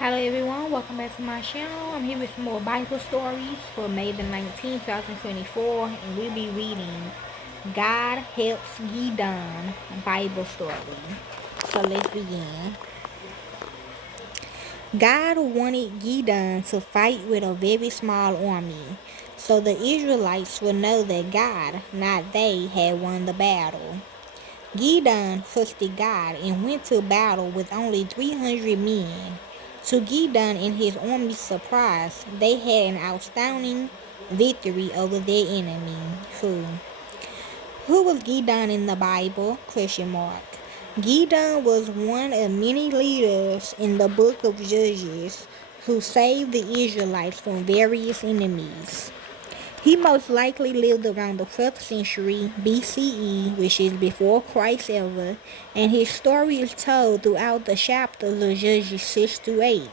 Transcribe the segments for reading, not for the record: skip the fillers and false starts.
Hello everyone, welcome back to my channel. I'm here with some more Bible stories for May the 19th, 2024, and we'll be reading God Helps Gideon Bible story. So let's begin. God wanted Gideon to fight with a very small army, so the Israelites would know that God, not they, had won the battle. Gideon trusted God and went to battle with only 300 men. To Gideon and his army's surprise, they had an outstanding victory over their enemy. Who was Gideon in the Bible? Gideon was one of many leaders in the book of Judges who saved the Israelites from various enemies. He most likely lived around the 4th century BCE, which is before Christ ever, and his story is told throughout the chapters of Judges 6 to 8.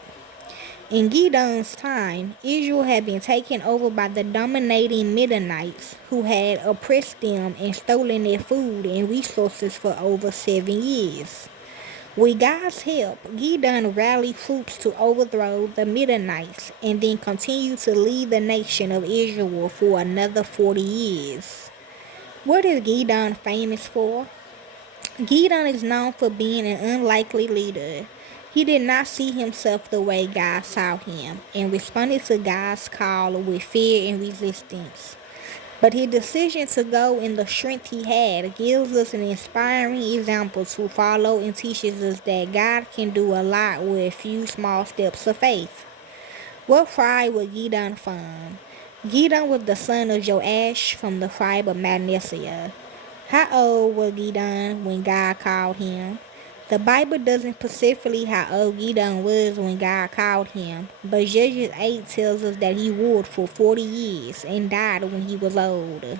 In Gideon's time, Israel had been taken over by the dominating Midianites, who had oppressed them and stolen their food and resources for over 7 years. With God's help, Gideon rallied troops to overthrow the Midianites and then continued to lead the nation of Israel for another 40 years. What is Gideon famous for? Gideon is known for being an unlikely leader. He did not see himself the way God saw him and responded to God's call with fear and resistance. But his decision to go in the strength he had gives us an inspiring example to follow and teaches us that God can do a lot with a few small steps of faith. What tribe was Gideon from? Gideon was the son of Joash from the tribe of Manasseh. How old was Gideon when God called him? The Bible doesn't specifically how old Gideon was when God called him, but Judges 8 tells us that he ruled for 40 years and died when he was old.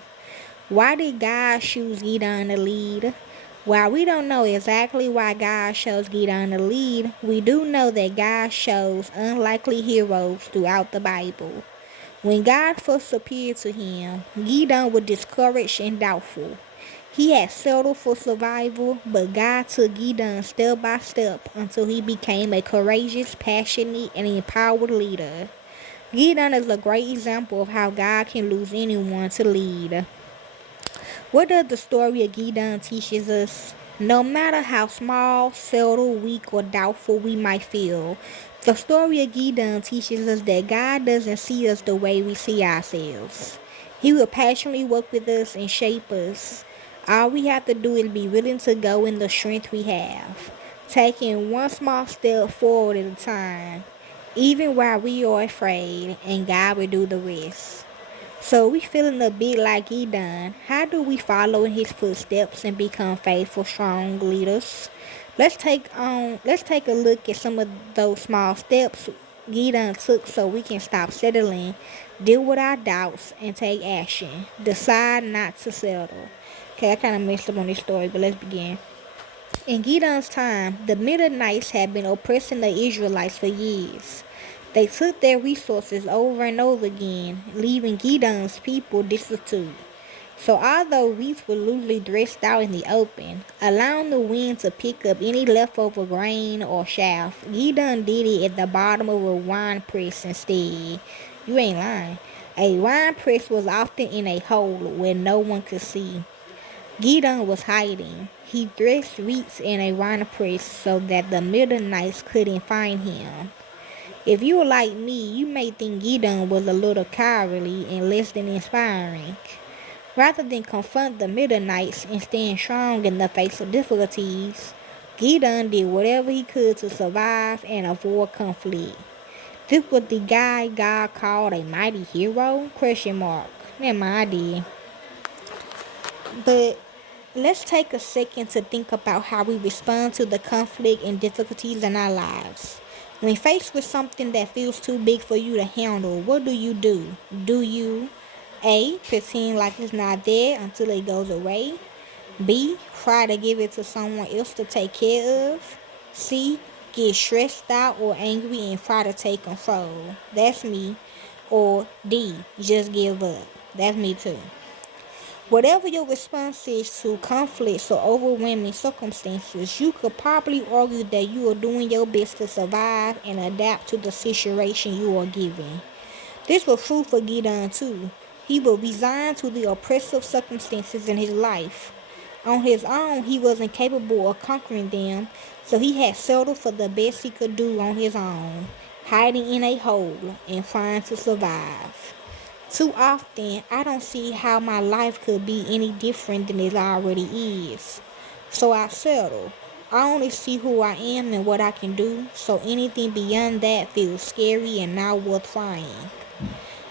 Why did God choose Gideon to lead? While we don't know exactly why God chose Gideon to lead, we do know that God shows unlikely heroes throughout the Bible. When God first appeared to him, Gideon was discouraged and doubtful. He had settled for survival, but God took Gideon step by step until he became a courageous, passionate, and empowered leader. Gideon is a great example of how God can use anyone to lead. What does the story of Gideon teaches us? No matter how small, subtle, weak, or doubtful we might feel, the story of Gideon teaches us that God doesn't see us the way we see ourselves. He will passionately work with us and shape us. All we have to do is be willing to go in the strength we have, taking one small step forward at a time, even while we are afraid, and God will do the rest. So we feeling a bit like Gideon. How do we follow in his footsteps and become faithful, strong leaders? Let's take a look at some of those small steps Gideon took so we can stop settling, deal with our doubts, and take action. Decide not to settle. Okay, I kind of messed up on this story, but let's begin. In Gideon's time, the Midianites had been oppressing the Israelites for years. They took their resources over and over again, leaving Gideon's people destitute. So although wheat was loosely dressed out in the open, allowing the wind to pick up any leftover grain or chaff, Gideon did it at the bottom of a wine press instead. You ain't lying. A wine press was often in a hole where no one could see. Gideon was hiding. He dressed wheat in a wine press so that the Midianites couldn't find him. If you were like me, you may think Gideon was a little cowardly and less than inspiring. Rather than confront the Midianites and stand strong in the face of difficulties, Gideon did whatever he could to survive and avoid conflict. This was the guy God called a mighty hero? Never mind, I did. But let's take a second to think about how we respond to the conflict and difficulties in our lives. When faced with something that feels too big for you to handle, what do you do? Do you A. Pretend like it's not there until it goes away? B. Try to give it to someone else to take care of? C. Get stressed out or angry and try to take control? That's me. Or D. Just give up? That's me too. Whatever your response is to conflicts or overwhelming circumstances, you could probably argue that you are doing your best to survive and adapt to the situation you are given. This was true for Gideon too. He was resigned to the oppressive circumstances in his life. On his own, he wasn't capable of conquering them, so he had settled for the best he could do on his own, hiding in a hole and trying to survive. Too often, I don't see how my life could be any different than it already is. So I settle. I only see who I am and what I can do, so anything beyond that feels scary and not worth trying.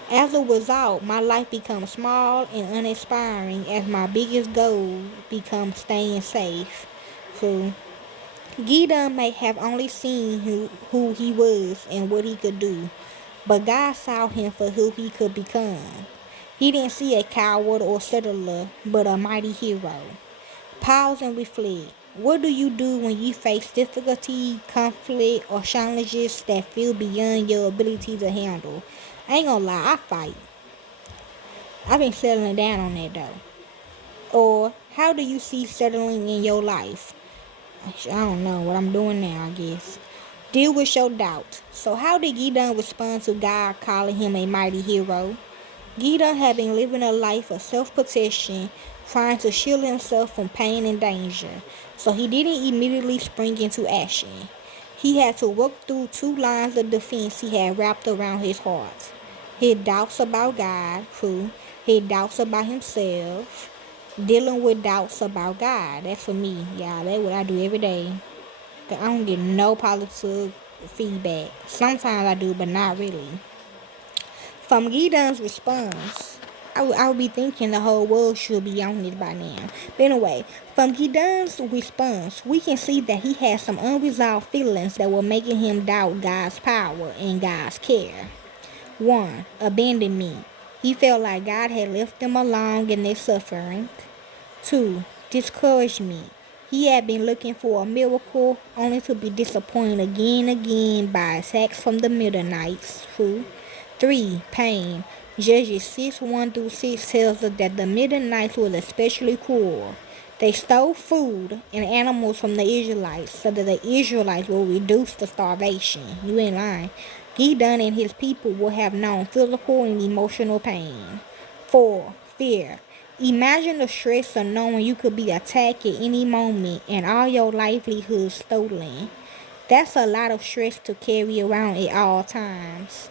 As a result, my life becomes small and uninspiring as my biggest goal becomes staying safe. So, Gideon may have only seen who he was and what he could do, but God saw him for who he could become. He didn't see a coward or settler, but a mighty hero. Pause and reflect. What do you do when you face difficulty, conflict, or challenges that feel beyond your ability to handle? I ain't gonna lie, I fight. I've been settling down on that though. Or how do you see settling in your life? I don't know what I'm doing now, I guess. Deal with your doubt. So how did Gideon respond to God calling him a mighty hero? Gideon had been living a life of self-protection, trying to shield himself from pain and danger, so he didn't immediately spring into action. He had to work through two lines of defense he had wrapped around his heart. His doubts about God, his doubts about himself, dealing with doubts about God. That's for me, y'all. That's what I do every day. I don't get no positive feedback. Sometimes I do, but not really. From Gideon's response, I would be thinking the whole world should be on it by now. But anyway, from Gideon's response, we can see that he had some unresolved feelings that were making him doubt God's power and God's care. 1. Abandonment. He felt like God had left them alone in their suffering. 2. Discouragement. He had been looking for a miracle only to be disappointed again and again by attacks from the Midianites. 3. Pain. Judges 6 1 through 6 tells us that the Midianites were especially cruel. They stole food and animals from the Israelites so that the Israelites were reduced to starvation. You ain't lying. Gideon and his people would have known physical and emotional pain. 4. Fear. Imagine the stress of knowing you could be attacked at any moment and all your livelihood stolen. That's a lot of stress to carry around at all times.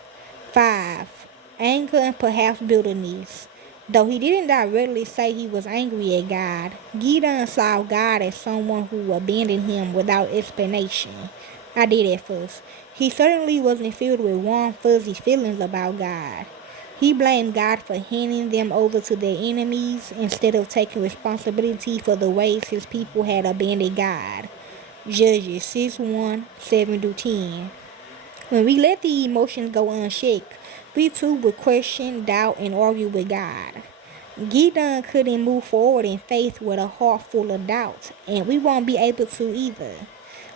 5. Anger and perhaps bitterness. Though he didn't directly say he was angry at God, Gideon saw God as someone who abandoned him without explanation. I did at first. He certainly wasn't filled with warm, fuzzy feelings about God. He blamed God for handing them over to their enemies instead of taking responsibility for the ways his people had abandoned God. Judges 6 1 7 10. When we let the emotions go unchecked, we too will question, doubt, and argue with God. Gideon couldn't move forward in faith with a heart full of doubt, and we won't be able to either.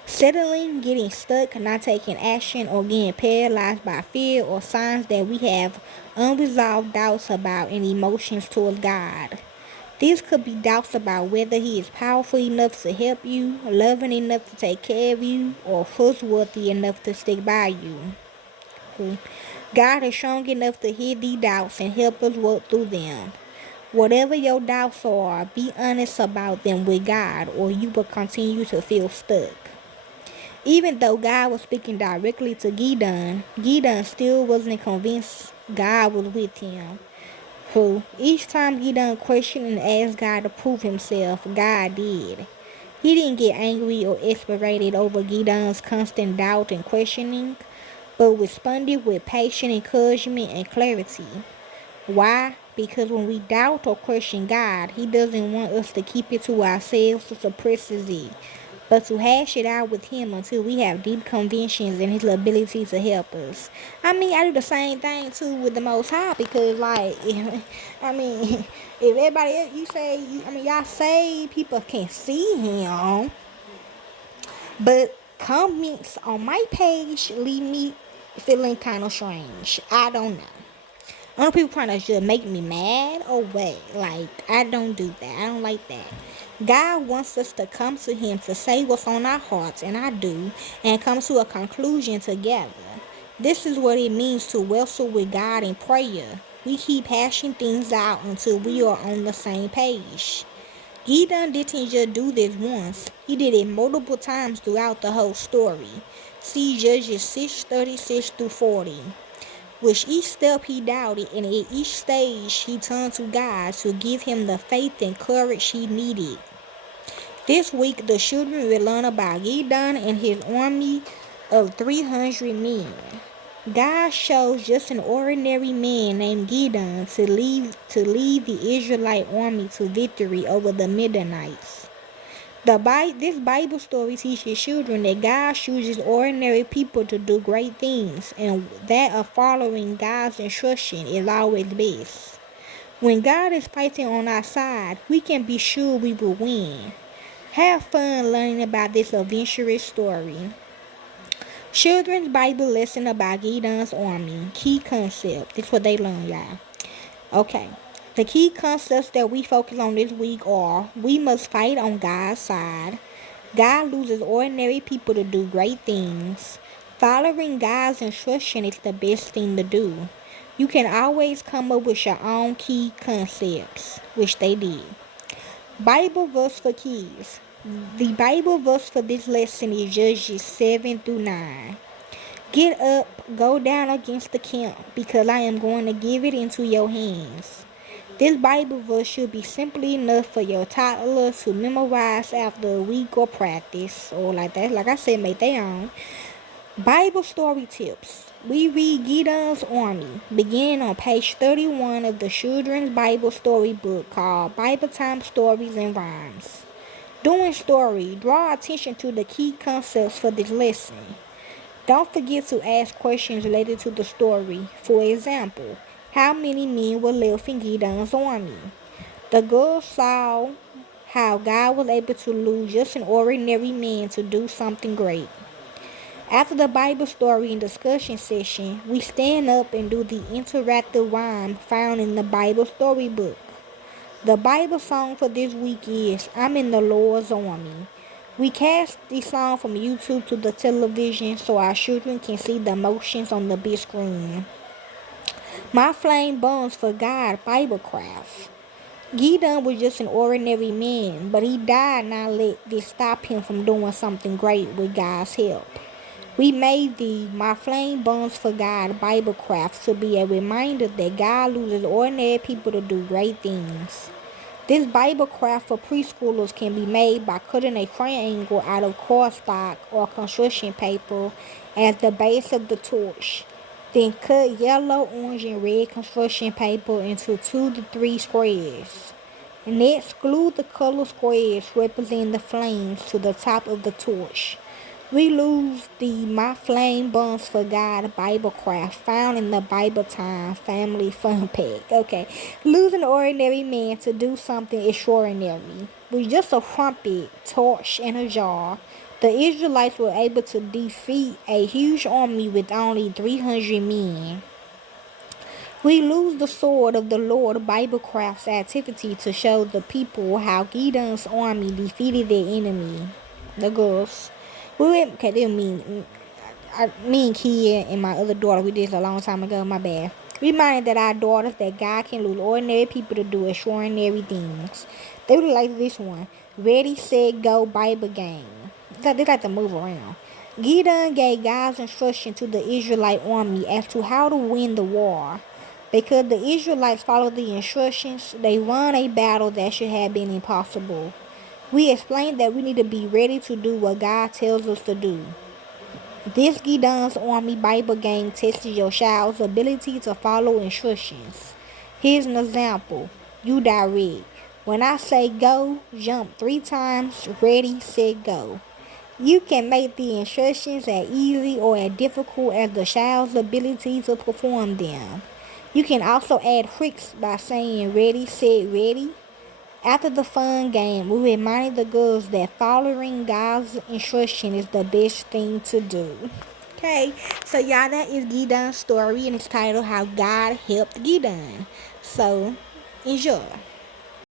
Settling, getting stuck, not taking action, or getting paralyzed by fear or signs that we have unresolved doubts about and emotions towards God. These could be doubts about whether He is powerful enough to help you, loving enough to take care of you, or trustworthy enough to stick by you. God is strong enough to hear these doubts and help us work through them. Whatever your doubts are, be honest about them with God, or you will continue to feel stuck. Even though God was speaking directly to Gideon, Gideon still wasn't convinced God was with him. So each time Gideon questioned and asked God to prove himself, God did. He didn't get angry or exasperated over Gideon's constant doubt and questioning, but responded with patient encouragement and clarity. Why? Because when we doubt or question God, He doesn't want us to keep it to ourselves or suppress it, but to hash it out with Him until we have deep convictions in His ability to help us. I mean, I do the same thing too with the Most High because, like, if everybody else, y'all say people can see Him, but comments on my page leave me feeling kind of strange. I don't know. I know people trying to just make me mad or what. Like, I don't do that. I don't like that. God wants us to come to Him to say what's on our hearts, and I do, and come to a conclusion together. This is what it means to wrestle with God in prayer. We keep hashing things out until we are on the same page. Gideon didn't just do this once, he did it multiple times throughout the whole story. See Judges 6:36 through 40. With each step he doubted, and at each stage he turned to God to give him the faith and courage he needed. This week, the children will learn about Gideon and his army of 300 men. God chose just an ordinary man named Gideon to lead the Israelite army to victory over the Midianites. This Bible story teaches children that God chooses ordinary people to do great things, and that of following God's instruction is always best. When God is fighting on our side, we can be sure we will win. Have fun learning about this adventurous story. Children's Bible lesson about Gideon's army. Key concept. This is what they learn, y'all. Okay. The key concepts that we focus on this week are: we must fight on God's side. God uses ordinary people to do great things. Following God's instruction is the best thing to do. You can always come up with your own key concepts, which they did. Bible verse for kids. The Bible verse for this lesson is Judges 7 through 9. Get up, go down against the camp, because I am going to give it into your hands. This Bible verse should be simply enough for your toddler to memorize after a week of practice, or like that. Like I said, make their own. Bible story tips. We read Gideon's army, beginning on page 31 of the children's Bible story book called Bible Time Stories and Rhymes. During story, draw attention to the key concepts for this lesson. Don't forget to ask questions related to the story. For example, how many men were left in Gideon's army? The girls saw how God was able to lose just an ordinary man to do something great. After the Bible story and discussion session, we stand up and do the interactive rhyme found in the Bible storybook. The Bible song for this week is I'm in the Lord's Army. We cast the song from YouTube to the television so our children can see the motions on the big screen. My flame burns for God Bible craft. Gideon was just an ordinary man, but he died not let this stop him from doing something great with God's help. We made the My Flame Burns for God Bible craft to be a reminder that God uses ordinary people to do great things. This Bible craft for preschoolers can be made by cutting a triangle out of cardstock or construction paper as the base of the torch. Then cut yellow, orange, and red construction paper into 2 to 3 squares. Next, glue the color squares representing the flames to the top of the torch. We lose the My Flame Burns for God Bible craft found in the Bible Time Family Fun Pack. Okay, lose an ordinary man to do something extraordinary. With just a trumpet, torch, and a jar, the Israelites were able to defeat a huge army with only 300 men. We lose the sword of the Lord Bible craft's activity to show the people how Gideon's army defeated their enemy, the girls. Me and Kia and my other daughter, we did this a long time ago, my bad. Reminded that our daughters that God can lose ordinary people to do extraordinary things. They really like this one. Ready, set, go Bible game. They like to move around. Gideon gave God's instruction to the Israelite army as to how to win the war. Because the Israelites followed the instructions, they won a battle that should have been impossible. We explained that we need to be ready to do what God tells us to do. This Gideon's Army Bible game tests your child's ability to follow instructions. Here's an example. You direct. When I say go, jump 3 times, ready, set, go. You can make the instructions as easy or as difficult as the child's ability to perform them. You can also add tricks by saying ready, set, ready. After the fun game, we reminded the girls that following God's instruction is the best thing to do. Okay, so y'all, that is Gideon's story, and it's titled "How God Helped Gideon." So, enjoy.